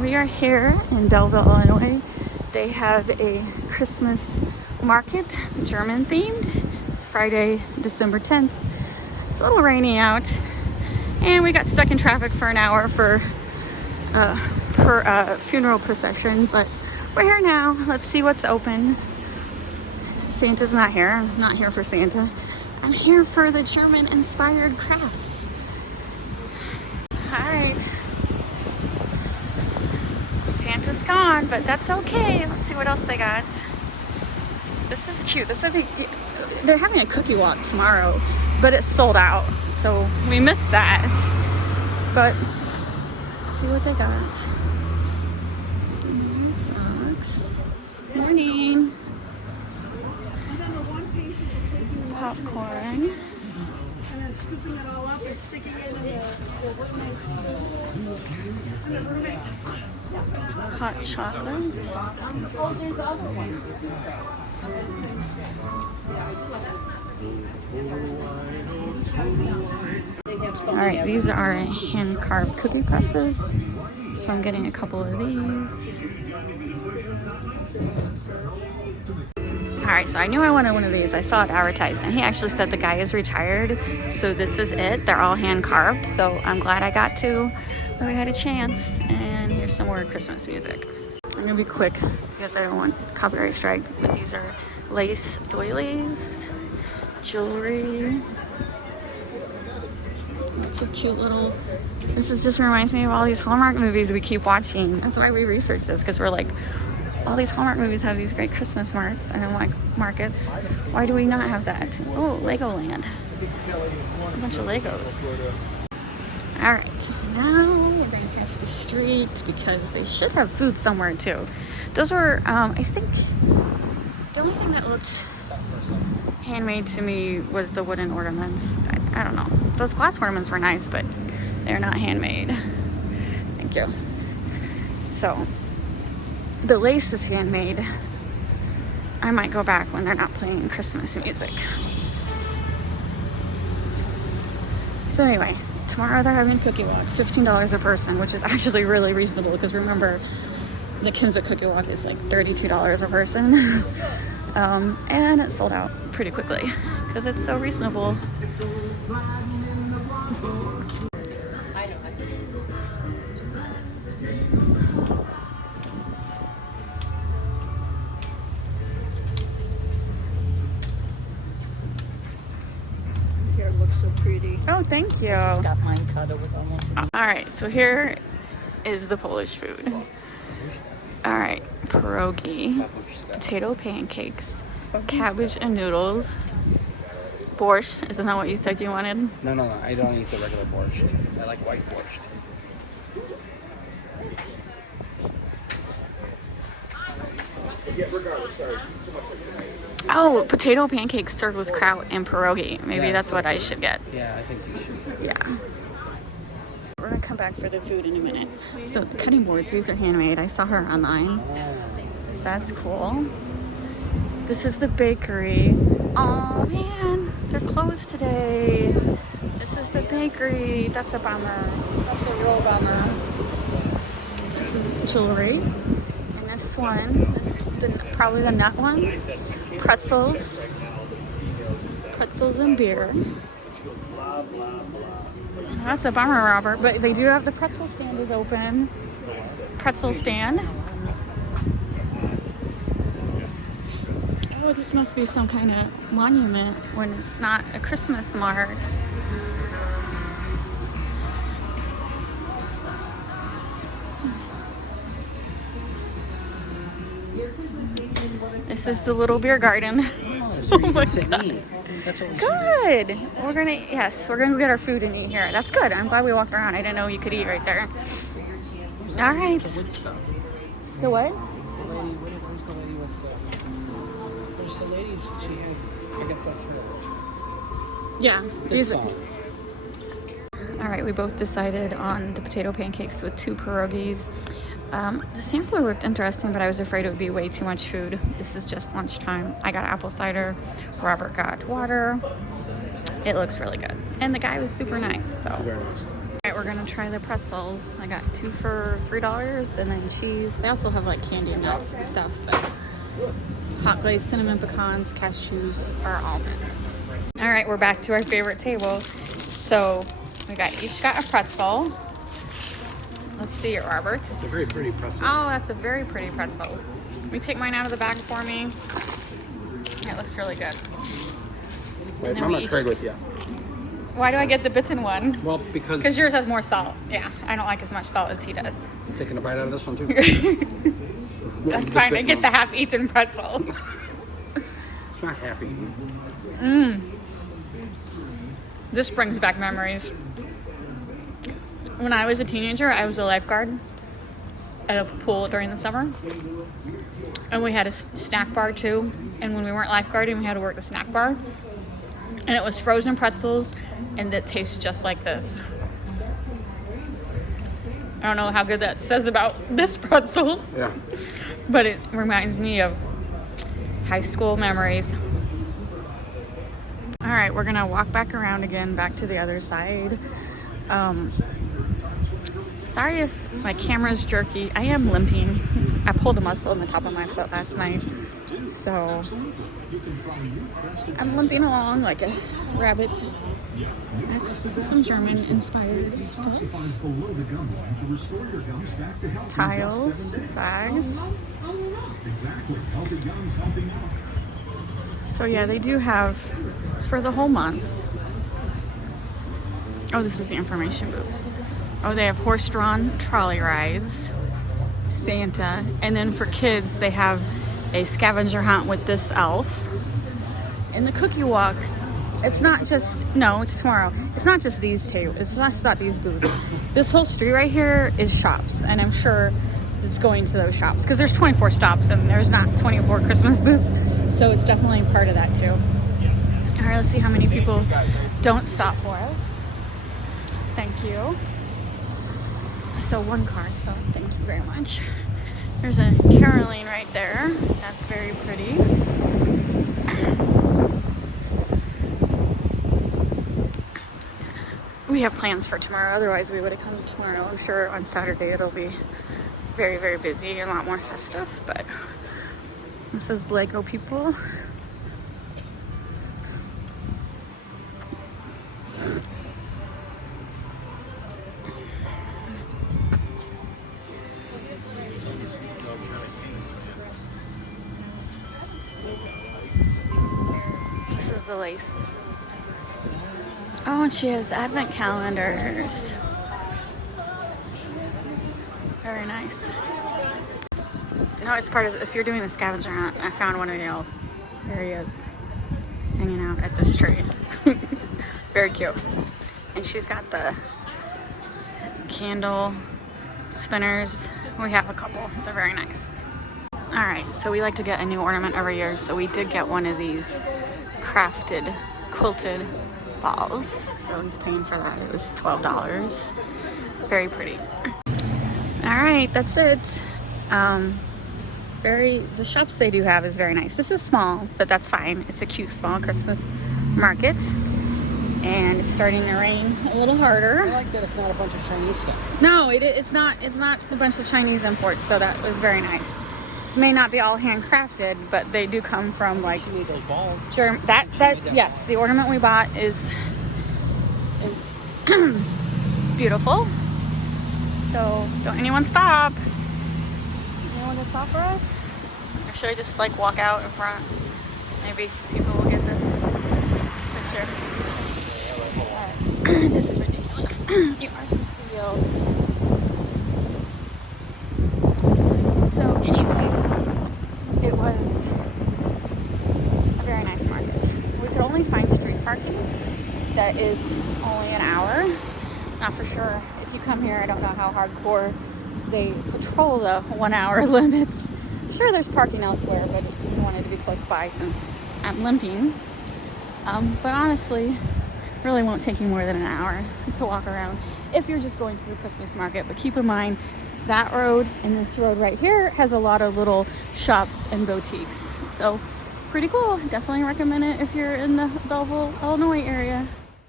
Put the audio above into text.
We are here in Belleville, Illinois. They have a Christmas market, German themed. It's Friday, December 10th. It's a little rainy out, and we got stuck in traffic for an hour for funeral procession, but we're here now. Let's see what's open. Santa's not here. I'm not here for Santa. I'm here for the German inspired crafts. All right. Santa's gone, but that's okay. Let's see what else they got. This is cute. This would be, they're having a cookie walk tomorrow, but it's sold out, so we missed that. But let's see what they got. Socks. Morning. Popcorn. And then scooping it all up and sticking it in the hot chocolate. Oh, there's the other one. All right, these are hand-carved cookie presses. So I'm getting a couple of these. All right, so I knew I wanted one of these. I saw it advertised, and he actually said the guy is retired, so this is it. They're all hand-carved, so I'm glad I got to. We had a chance, and here's some more Christmas music. I'm gonna be quick because I don't want copyright strike, but these are lace doilies, jewelry. It's a cute little, this is just reminds me of all these Hallmark movies we keep watching. That's why we research this, because we're like, all these Hallmark movies have these great Christmas markets, and I'm like, markets. Why do we not have that? Oh, Legoland. A bunch of Legos. All right, now we're going to pass the street because they should have food somewhere too. Those were, I think, the only thing that looked handmade to me was the wooden ornaments. I don't know. Those glass ornaments were nice, but they're not handmade. Thank you. So, the lace is handmade. I might go back when they're not playing Christmas music. So anyway, tomorrow they're having a cookie walk, $15 a person, which is actually really reasonable because remember, the Kim's Cookie Walk is like $32 a person. And it sold out pretty quickly because it's so reasonable. Here, looks so pretty. Oh, thank you. I just got mine cut. It was almost. All right, so here is the Polish food. All right, pierogi, potato pancakes, cabbage and noodles, borscht. Isn't that what you said you wanted? No, I don't eat the regular borscht. I like white borscht. Oh, potato pancakes served with kraut and pierogi. Maybe Yeah, that's what I should get. Yeah, I think you should. Yeah. We're gonna come back for the food in a minute. So the cutting boards, these are handmade. I saw her online. That's cool. This is the bakery. Oh man, they're closed today. This is the bakery. That's a bummer. That's a real bummer. This is jewelry. And this one, this is probably the nut one. Pretzels. Pretzels and beer. That's a bummer, Robert, but they do have the pretzel stand is open. Pretzel stand. Oh, this must be some kind of monument when it's not a Christmas mart. This is the little beer garden. So you Oh my can sit and God. eat. That's what we Good. We're gonna get our food and eat here. That's good. I'm glad we walked around. I didn't know you could eat right there. All right. The wood stuff. The what? The lady, where's the lady with the... There's the lady, she had... I guess that's her. Yeah. This These song. All right, we both decided on the potato pancakes with 2 pierogies. The sampler looked interesting, but I was afraid it would be way too much food. This is just lunchtime. I got apple cider. Robert got water. It looks really good. And the guy was super nice, so. Very nice. All right, we're gonna try the pretzels. I got 2 for $3 and then cheese. They also have like candy and nuts and stuff, but hot glazed cinnamon pecans, cashews, or almonds. All right, we're back to our favorite table. So we each got a pretzel. Let's see it, Roberts. It's a very pretty pretzel. Oh, that's a very pretty pretzel. Let me take mine out of the bag for me. It looks really good. Wait, I'm gonna trade with you. Why do I get the bitten one? Well, Because yours has more salt. Yeah, I don't like as much salt as he does. I'm taking a bite out of this one too. That's fine. I get the half-eaten pretzel. It's not half eaten. This brings back memories. When I was a teenager, I was a lifeguard at a pool during the summer. And we had a snack bar too. And when we weren't lifeguarding, we had to work the snack bar. And it was frozen pretzels, and it tastes just like this. I don't know how good that says about this pretzel. Yeah. But it reminds me of high school memories. All right, we're gonna walk back around again, back to the other side. Sorry if my camera's jerky. I am limping. I pulled a muscle in the top of my foot last night. So I'm limping along like a rabbit. That's some German inspired stuff. Tiles, bags. So yeah, they do have, it's for the whole month. Oh, this is the information booth. Oh, they have horse-drawn trolley rides, Santa, and then for kids they have a scavenger hunt with this elf. And the cookie walk, it's not just, no, it's tomorrow. It's not just these tables, it's just not these booths. This whole street right here is shops, and I'm sure it's going to those shops because there's 24 stops and there's not 24 Christmas booths, so it's definitely part of that too. All right, let's see how many people don't stop for it. Thank you. So one car stop, thank you very much. There's a Caroline right there. That's very pretty. We have plans for tomorrow, otherwise we would have come tomorrow. I'm sure on Saturday it'll be very, very busy and a lot more festive, but this is Lego people. This is the lace. Oh, and she has advent calendars. Very nice. No, it's part of, if you're doing the scavenger hunt, I found one of the elves. There he is, hanging out at this tree. Very cute. And she's got the candle spinners. We have a couple. They're very nice. All right, so we like to get a new ornament every year, so we did get one of these crafted, quilted balls. So he's paying for that. It was $12. Very pretty. All right, that's it. The shops they do have is very nice. This is small, but that's fine. It's a cute small Christmas market. And it's starting to rain a little harder. I like that it's not a bunch of Chinese stuff. No, it's not a bunch of Chinese imports, so that was very nice. May not be all handcrafted, but they do come from like You need those balls. Yes, the ornament we bought is beautiful. So don't anyone stop. Anyone to stop for us? Or should I just like walk out in front? Maybe people will get the picture. Alright. This is ridiculous. You are so studio. So anyway, it was a very nice market. We could only find street parking that is only an hour. Not for sure. If you come here, I don't know how hardcore they patrol the 1 hour limits. Sure, there's parking elsewhere, but we wanted to be close by since I'm limping. But honestly, really won't take you more than an hour to walk around if you're just going to the Christmas market. But keep in mind, that road and this road right here has a lot of little shops and boutiques. So pretty cool. Definitely recommend it if you're in the Belleville, Illinois area.